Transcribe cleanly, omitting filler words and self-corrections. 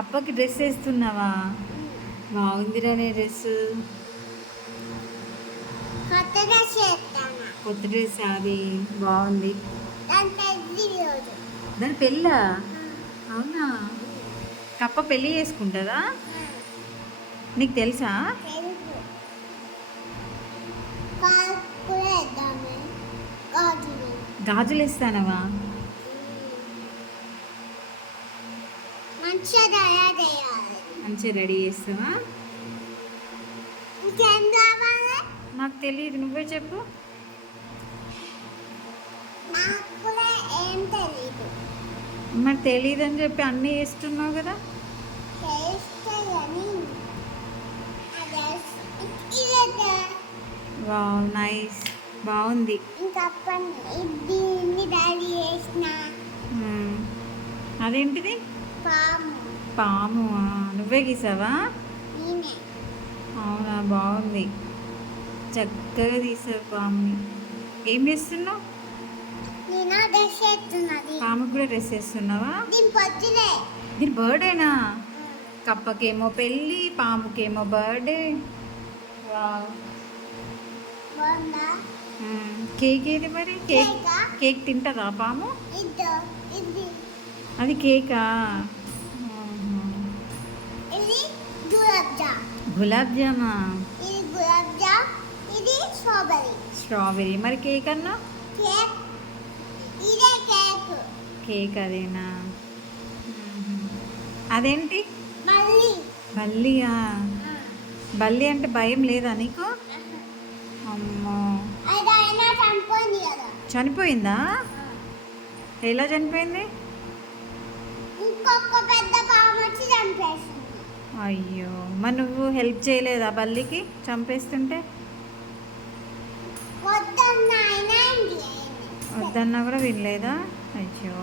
కప్పకి dress వేస్తున్నావా? బాగుందిరా నీ dress. కొత్త డ్రెస్ అది బాగుంది. దాని పెళ్ళా? అవునా? కప్ప పెళ్ళి చేసుకుంటుందా? నీకు తెలుసా? గాజులు ఇస్తానవా? మంచిగా రెడీ చేస్తావా? నాకు తెలియదు, నువ్వే చెప్పు. మరి తెలియదు అని చెప్పి అన్నీ వేస్తున్నావు కదా. వావ్, నైస్, బాగుంది. అదేంటిది? పాము. నువ్వే గీసావా? అవునా, బాగుంది, చక్కగా తీసావు పాముని. ఏం చేస్తున్నావు? పాముకి కూడా డ్రెస్ వేస్తున్నావా? దీని బర్త్డేనా? కప్పకేమో పెళ్ళి, పాముకేమో బర్త్డే. కేక్ ఏది మరి? కేక్ తింటుందా పాము? అది కేకా? గులాబ్ జామా? స్ట్రాబెరీ. మరి కేక్ అన్నా? కేక్ అదేనా? అదేంటి? బల్లియా? బల్లి అంటే భయం లేదా నీకు? అమ్మో, చనిపోయిందా? ఎలా చనిపోయింది? అయ్యో, మరి నువ్వు హెల్ప్ చేయలేదా బల్లికి చంపేస్తుంటే? వద్దన్నా కూడా వినలేదా? అయ్యో.